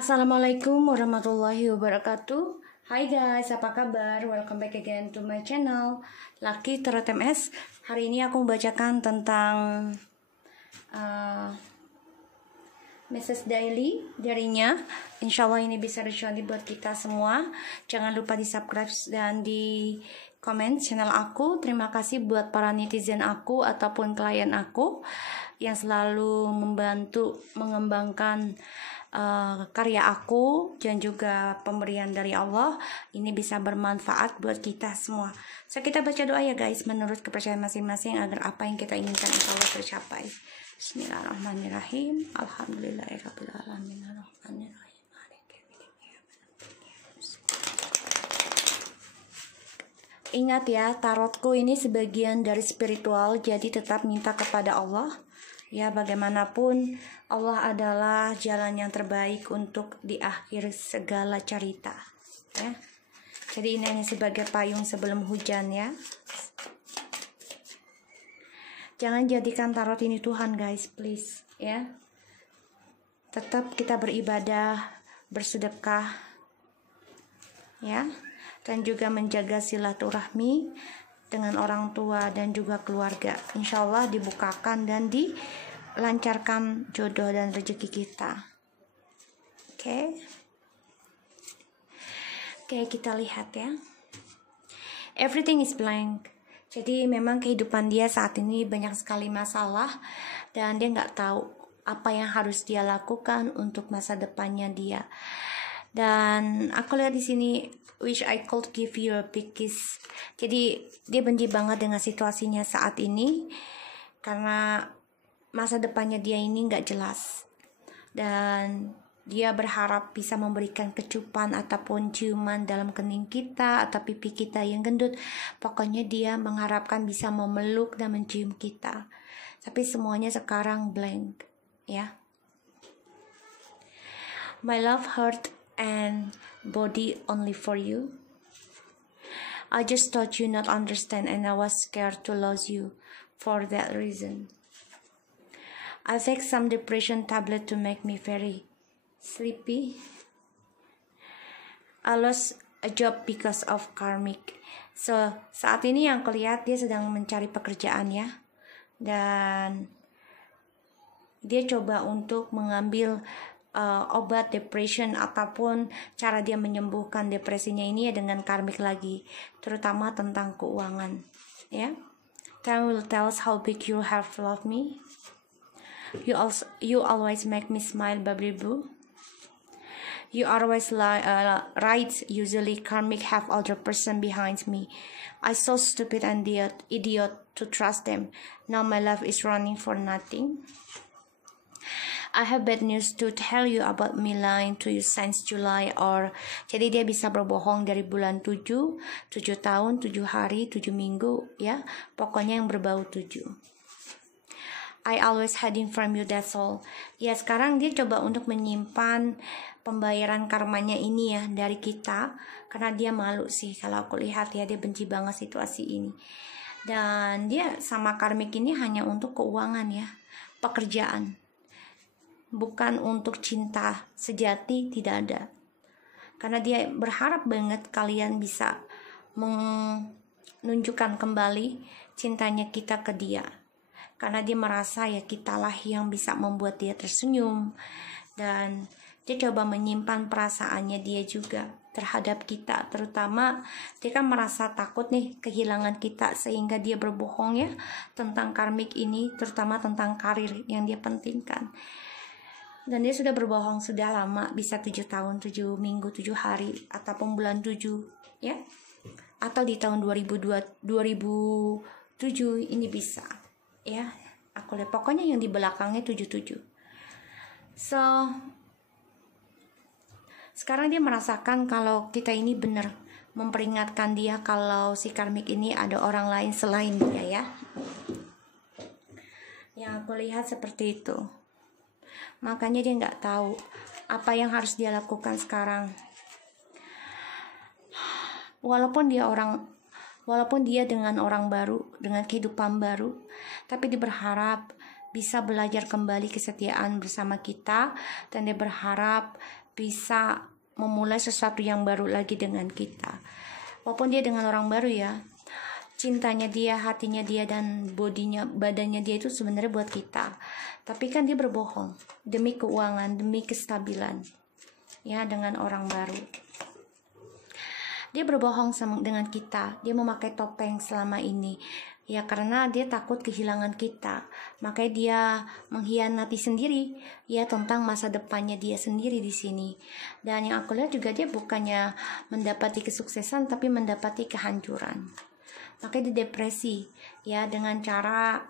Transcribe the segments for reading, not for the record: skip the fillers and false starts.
Assalamualaikum warahmatullahi wabarakatuh. Hai guys, apa kabar? Welcome back again to my channel Lucky Tarot MS. Hari ini aku membacakan tentang message daily darinya. Insya Allah ini bisa resonate buat kita semua. Jangan lupa di subscribe dan di komen channel aku. Terima kasih buat para netizen aku ataupun klien aku yang selalu membantu mengembangkan karya aku dan juga pemberian dari Allah. Ini bisa bermanfaat buat kita semua. So kita baca doa ya guys, menurut kepercayaan masing-masing agar apa yang kita inginkan insya Allah tercapai. Bismillahirrahmanirrahim. Alhamdulillahirrahmanirrahim. Ingat ya, tarotku ini sebagian dari spiritual, jadi tetap minta kepada Allah. Ya, bagaimanapun Allah adalah jalan yang terbaik untuk di akhir segala cerita. Ya. Jadi ini hanya sebagai payung sebelum hujan ya. Jangan jadikan tarot ini Tuhan guys, please ya. Tetap kita beribadah, bersedekah ya, dan juga menjaga silaturahmi dengan orang tua dan juga keluarga. Insya Allah dibukakan dan dilancarkan jodoh dan rezeki kita. Oke, kita lihat ya. Everything is blank. Jadi memang kehidupan dia saat ini banyak sekali masalah dan dia nggak tahu apa yang harus dia lakukan untuk masa depannya dia. Dan aku lihat di sini, which I could give you a big kiss. Jadi dia benci banget dengan situasinya saat ini karena masa depannya dia ini nggak jelas. Dan dia berharap bisa memberikan kecupan ataupun ciuman dalam kening kita atau pipi kita yang gendut. Pokoknya dia mengharapkan bisa memeluk dan mencium kita. Tapi semuanya sekarang blank, ya. My love, heart, and body only for you. I just thought you not understand and I was scared to lose you for that reason. I take some depression tablet to make me very sleepy. I lost a job because of karmic. So saat ini yang kelihatan dia sedang mencari pekerjaan ya. Dan dia coba untuk mengambil obat depression ataupun cara dia menyembuhkan depresinya ini ya dengan karmik lagi, terutama tentang keuangan ya. Time will tell us how big you have loved me. You always make me smile, baby boo. You always right. Usually karmic have other person behind me. I so stupid and idiot to trust them. Now my life is running for nothing. I have bad news to tell you about me lying to you since July or jadi dia bisa berbohong dari bulan 7 tahun, 7 hari, 7 minggu ya. Pokoknya yang berbau 7. I always hiding from you, that's all. Ya sekarang dia coba untuk menyimpan pembayaran karmanya ini ya dari kita karena dia malu sih kalau aku lihat ya, dia benci banget situasi ini. Dan dia sama karmik ini hanya untuk keuangan ya, pekerjaan. Bukan untuk cinta sejati, tidak ada. Karena dia berharap banget kalian bisa menunjukkan kembali cintanya kita ke dia. Karena dia merasa ya kitalah yang bisa membuat dia tersenyum. Dan dia coba menyimpan perasaannya dia juga terhadap kita. Terutama dia kan merasa takut nih kehilangan kita, sehingga dia berbohong ya tentang karmik ini, terutama tentang karir yang dia pentingkan. Dan dia sudah berbohong sudah lama, bisa 7 tahun, 7 minggu, 7 hari, ataupun bulan 7 ya. Atau di tahun 2007 ini bisa ya. Aku lihat pokoknya yang di belakangnya 77. So sekarang dia merasakan kalau kita ini benar memperingatkan dia kalau si karmik ini ada orang lain selain dia ya. Yang aku lihat seperti itu. Makanya dia nggak tahu apa yang harus dia lakukan sekarang. Walaupun dia dengan orang baru, dengan kehidupan baru, tapi dia berharap bisa belajar kembali kesetiaan bersama kita, dan dia berharap bisa memulai sesuatu yang baru lagi dengan kita. Walaupun dia dengan orang baru ya, cintanya dia, hatinya dia, dan badannya dia itu sebenarnya buat kita. Tapi kan dia berbohong demi keuangan, demi kestabilan ya, dengan orang baru. Dia berbohong dengan kita. Dia memakai topeng selama ini ya, karena dia takut kehilangan kita. Makanya dia mengkhianati sendiri ya tentang masa depannya dia sendiri di sini. Dan yang aku lihat juga dia bukannya mendapati kesuksesan, tapi mendapati kehancuran. Makanya dia depresi ya, dengan cara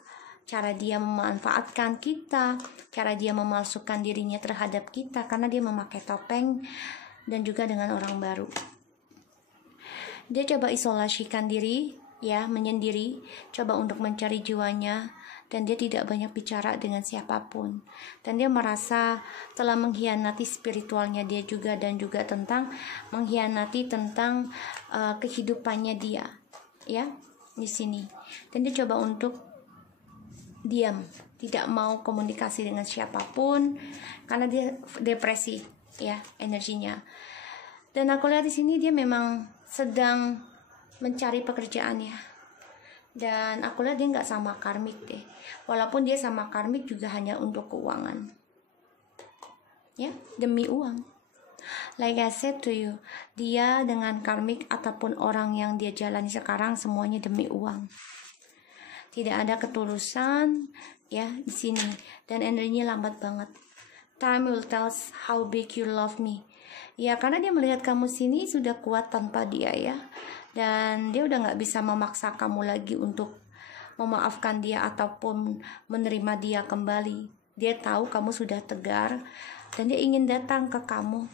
dia memanfaatkan kita, cara dia memalsukan dirinya terhadap kita karena dia memakai topeng, dan juga dengan orang baru. Dia coba isolasikan diri ya, menyendiri, coba untuk mencari jiwanya, dan dia tidak banyak bicara dengan siapapun. Dan dia merasa telah mengkhianati spiritualnya dia juga, dan juga tentang mengkhianati tentang kehidupannya dia ya di sini. Dan dia coba untuk diam, tidak mau komunikasi dengan siapapun karena dia depresi ya energinya. Dan aku lihat di sini dia memang sedang mencari pekerjaan ya. Dan aku lihat dia nggak sama karmik deh. Walaupun dia sama karmik juga hanya untuk keuangan. Ya, demi uang. Like I said to you, dia dengan karmik ataupun orang yang dia jalani sekarang semuanya demi uang. Tidak ada ketulusan ya di sini, dan energinya lambat banget. Time will tell us how big you love me. Ya, karena dia melihat kamu sini sudah kuat tanpa dia ya. Dan dia udah gak bisa memaksa kamu lagi untuk memaafkan dia ataupun menerima dia kembali. Dia tahu kamu sudah tegar, dan dia ingin datang ke kamu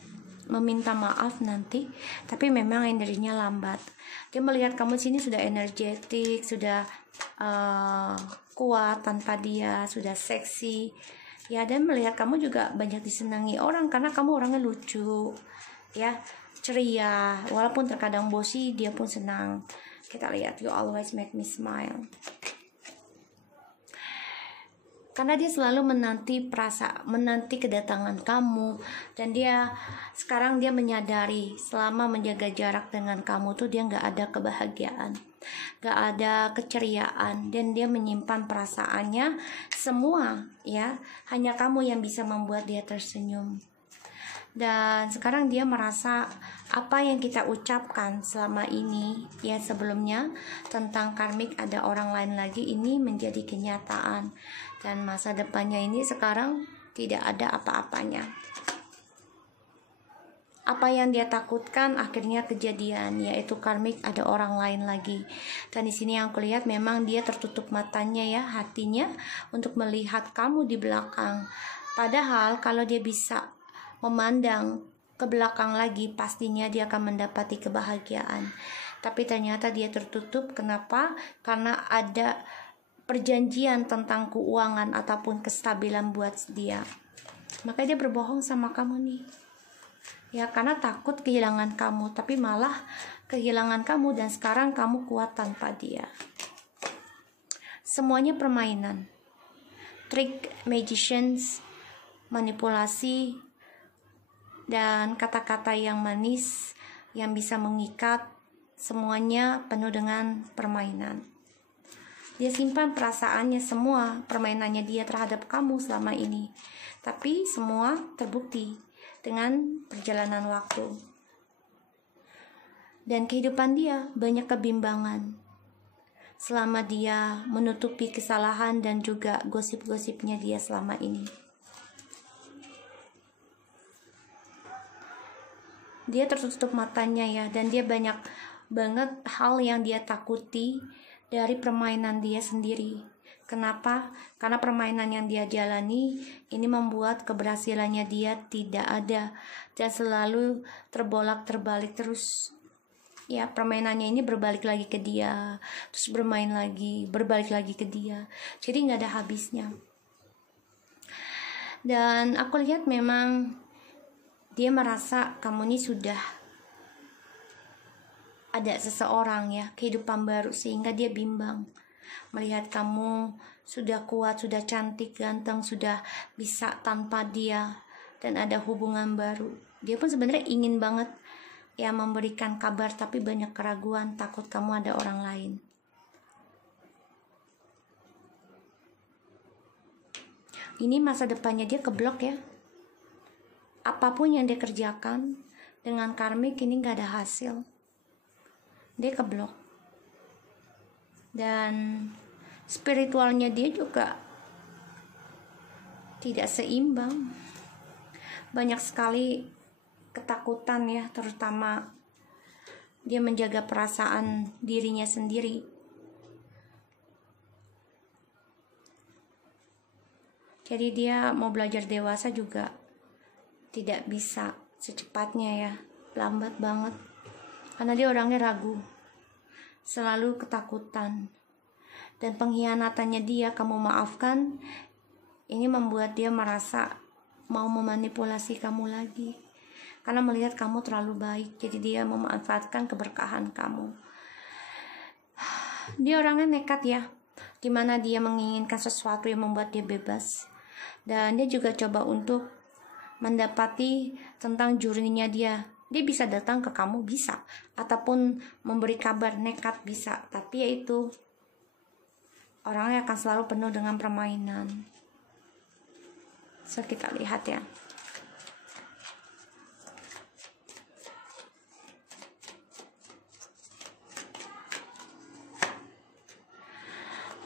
meminta maaf nanti, tapi memang energinya lambat. Dia melihat kamu sini sudah energetik, sudah kuat tanpa dia, sudah seksi ya, dan melihat kamu juga banyak disenangi orang karena kamu orangnya lucu ya, ceria, walaupun terkadang bosi dia pun senang. Kita lihat, you always make me smile. Karena dia selalu menanti kedatangan kamu, dan sekarang dia menyadari selama menjaga jarak dengan kamu tuh dia nggak ada kebahagiaan, nggak ada keceriaan, dan dia menyimpan perasaannya semua ya, hanya kamu yang bisa membuat dia tersenyum. Dan sekarang dia merasa apa yang kita ucapkan selama ini ya sebelumnya tentang karmik ada orang lain lagi, ini menjadi kenyataan, dan masa depannya ini sekarang tidak ada apa-apanya. Apa yang dia takutkan akhirnya kejadian, yaitu karmik ada orang lain lagi. Dan di sini yang aku lihat memang dia tertutup matanya ya, hatinya, untuk melihat kamu di belakang. Padahal kalau dia bisa memandang ke belakang lagi, pastinya dia akan mendapati kebahagiaan. Tapi ternyata dia tertutup. Kenapa? Karena ada perjanjian tentang keuangan ataupun kestabilan buat dia. Makanya dia berbohong sama kamu nih ya, karena takut kehilangan kamu, tapi malah kehilangan kamu, dan sekarang kamu kuat tanpa dia. Semuanya permainan, trik, magicians, manipulasi, dan kata-kata yang manis yang bisa mengikat, semuanya penuh dengan permainan. Dia simpan perasaannya, semua permainannya dia terhadap kamu selama ini, tapi semua terbukti dengan perjalanan waktu. Dan kehidupan dia banyak kebimbangan selama dia menutupi kesalahan dan juga gosip-gosipnya dia selama ini. Dia tertutup matanya ya, dan dia banyak banget hal yang dia takuti dari permainan dia sendiri. Kenapa? Karena permainan yang dia jalani ini membuat keberhasilannya dia tidak ada, dan selalu terbolak-terbalik terus. Ya, permainannya ini berbalik lagi ke dia, terus bermain lagi, berbalik lagi ke dia. Jadi nggak ada habisnya. Dan aku lihat memang dia merasa kamu ini sudah ada seseorang ya, kehidupan baru, sehingga dia bimbang melihat kamu sudah kuat, sudah cantik, ganteng, sudah bisa tanpa dia, dan ada hubungan baru. Dia pun sebenarnya ingin banget ya memberikan kabar, tapi banyak keraguan, takut kamu ada orang lain. Ini masa depannya dia keblok ya. Apapun yang dia kerjakan dengan karmik ini gak ada hasil. Dia keblok. Dan spiritualnya dia juga tidak seimbang. Banyak sekali ketakutan ya, terutama dia menjaga perasaan dirinya sendiri. Jadi dia mau belajar dewasa juga tidak bisa secepatnya ya, lambat banget. Karena dia orangnya ragu, selalu ketakutan. Dan pengkhianatannya dia, kamu maafkan, ini membuat dia merasa mau memanipulasi kamu lagi. Karena melihat kamu terlalu baik, jadi dia memanfaatkan keberkahan kamu. Dia orangnya nekat ya, dimana dia menginginkan sesuatu yang membuat dia bebas. Dan dia juga coba untuk mendapati tentang jurninya dia. Dia bisa datang ke kamu, bisa, ataupun memberi kabar, nekat bisa. Tapi yaitu orangnya akan selalu penuh dengan permainan. So kita lihat ya.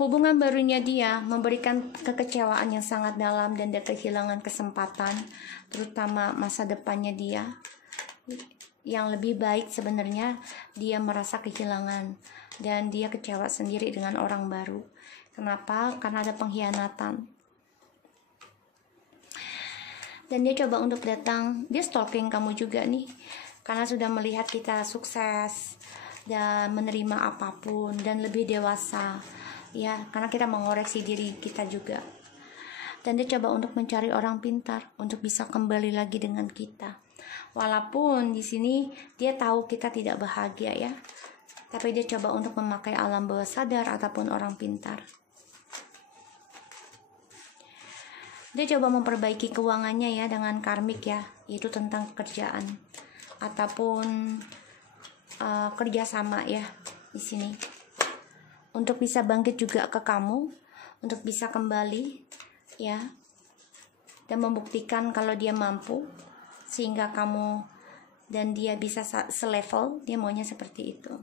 Hubungan barunya dia memberikan kekecewaan yang sangat dalam dan dia kehilangan kesempatan, terutama masa depannya dia. Yang lebih baik sebenarnya dia merasa kehilangan dan dia kecewa sendiri dengan orang baru. Kenapa? Karena ada pengkhianatan. Dan dia coba untuk datang, dia stalking kamu juga nih. Karena sudah melihat kita sukses dan menerima apapun dan lebih dewasa. Ya, karena kita mengoreksi diri kita juga. Dan dia coba untuk mencari orang pintar untuk bisa kembali lagi dengan kita. Walaupun di sini dia tahu kita tidak bahagia ya, tapi dia coba untuk memakai alam bawah sadar ataupun orang pintar. Dia coba memperbaiki keuangannya ya dengan karmik ya, yaitu tentang pekerjaan ataupun kerjasama ya di sini. Untuk bisa bangkit juga ke kamu, untuk bisa kembali ya, dan membuktikan kalau dia mampu sehingga kamu dan dia bisa selevel. Dia maunya seperti itu,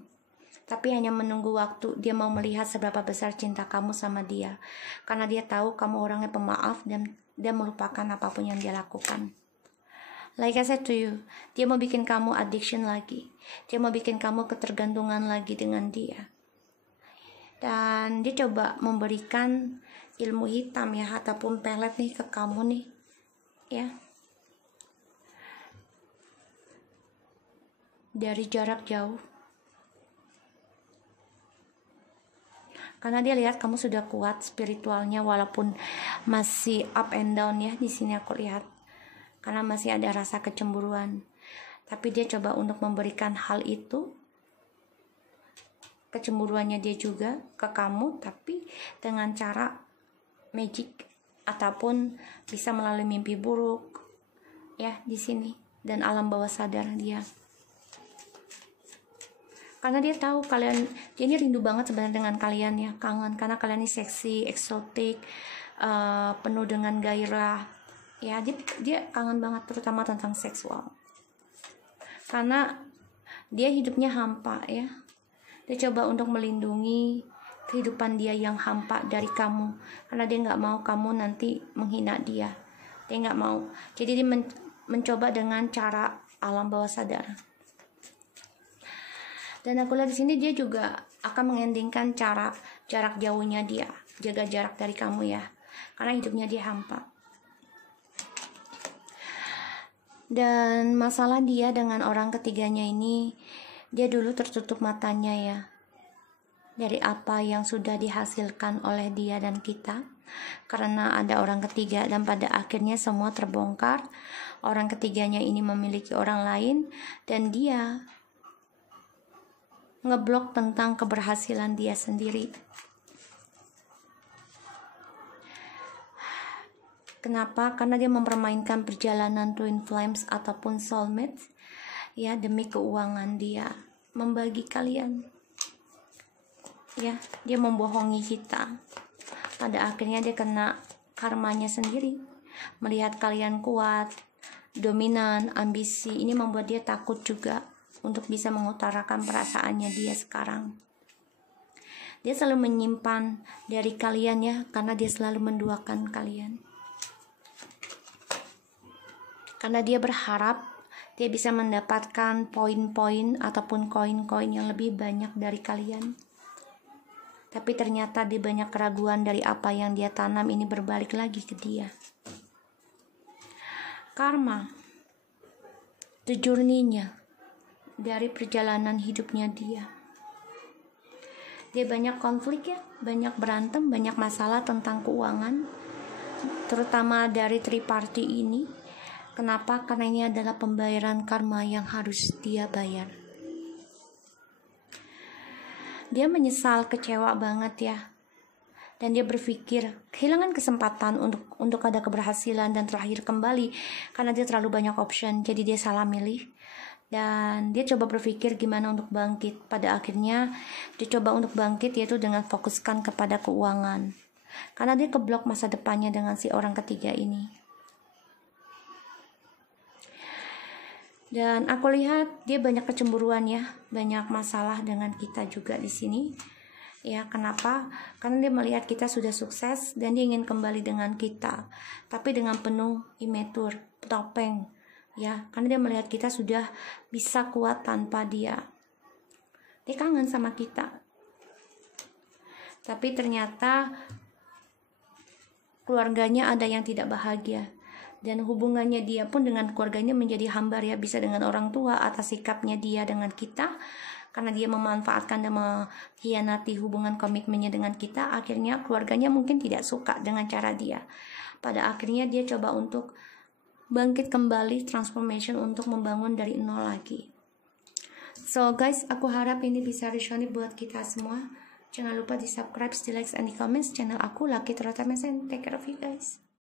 tapi hanya menunggu waktu. Dia mau melihat seberapa besar cinta kamu sama dia, karena dia tahu kamu orangnya pemaaf dan dia melupakan apapun yang dia lakukan. Like I said to you, dia mau bikin kamu addiction lagi, dia mau bikin kamu ketergantungan lagi dengan dia. Dan dia coba memberikan ilmu hitam ya, ataupun pelet nih ke kamu nih ya, dari jarak jauh. Karena dia lihat kamu sudah kuat spiritualnya, walaupun masih up and down ya di sini aku lihat. Karena masih ada rasa kecemburuan. Tapi dia coba untuk memberikan hal itu, kecemburuannya dia juga ke kamu, tapi dengan cara magic ataupun bisa melalui mimpi buruk ya di sini, dan alam bawah sadar dia. Karena dia tahu kalian, dia ini rindu banget sebenarnya dengan kalian ya, kangen karena kalian ini seksi, eksotik, penuh dengan gairah ya. Dia kangen banget, terutama tentang seksual, karena dia hidupnya hampa ya. Dia coba untuk melindungi kehidupan dia yang hampa dari kamu, karena dia nggak mau kamu nanti menghina dia. Dia nggak mau. Jadi dia mencoba dengan cara alam bawah sadar. Dan aku lihat di sini dia juga akan mengendingkan cara jarak jauhnya dia, jaga jarak dari kamu ya, karena hidupnya dia hampa. Dan masalah dia dengan orang ketiganya ini, dia dulu tertutup matanya ya dari apa yang sudah dihasilkan oleh dia dan kita, karena ada orang ketiga. Dan pada akhirnya semua terbongkar. Orang ketiganya ini memiliki orang lain, dan dia ngeblok tentang keberhasilan dia sendiri. Kenapa? Karena dia mempermainkan perjalanan twin flames ataupun soulmates ya, demi keuangan dia, membagi kalian ya. Dia membohongi kita, pada akhirnya dia kena karmanya sendiri. Melihat kalian kuat, dominan, ambisi, ini membuat dia takut juga untuk bisa mengutarakan perasaannya dia sekarang. Dia selalu menyimpan dari kalian ya, karena dia selalu menduakan kalian. Karena dia berharap dia bisa mendapatkan poin-poin ataupun koin-koin yang lebih banyak dari kalian. Tapi ternyata dia banyak keraguan dari apa yang dia tanam ini berbalik lagi ke dia. Karma, the journey-nya dari perjalanan hidupnya dia. Dia banyak konflik ya, banyak berantem, banyak masalah tentang keuangan, terutama dari triparty ini. Kenapa? Karena ini adalah pembayaran karma yang harus dia bayar. Dia menyesal, kecewa banget ya. Dan dia berpikir kehilangan kesempatan untuk ada keberhasilan dan terakhir kembali, karena dia terlalu banyak option, jadi dia salah milih. Dan dia coba berpikir gimana untuk bangkit. Pada akhirnya dia coba untuk bangkit, yaitu dengan fokuskan kepada keuangan, karena dia keblok masa depannya dengan si orang ketiga ini. Dan aku lihat dia banyak kecemburuan ya, banyak masalah dengan kita juga di sini. Ya, kenapa? Karena dia melihat kita sudah sukses dan dia ingin kembali dengan kita, tapi dengan penuh imetur, topeng. Ya, karena dia melihat kita sudah bisa kuat tanpa dia. Dia kangen sama kita. Tapi ternyata keluarganya ada yang tidak bahagia. Dan hubungannya dia pun dengan keluarganya menjadi hambar ya, bisa dengan orang tua atas sikapnya dia dengan kita, karena dia memanfaatkan dan mengkhianati hubungan komitmennya dengan kita. Akhirnya keluarganya mungkin tidak suka dengan cara dia. Pada akhirnya dia coba untuk bangkit kembali, transformation, untuk membangun dari nol lagi. So guys, aku harap ini bisa resonate buat kita semua. Jangan lupa di subscribe, di like, and di comments channel aku, Lucky Terutama. Take care of you guys.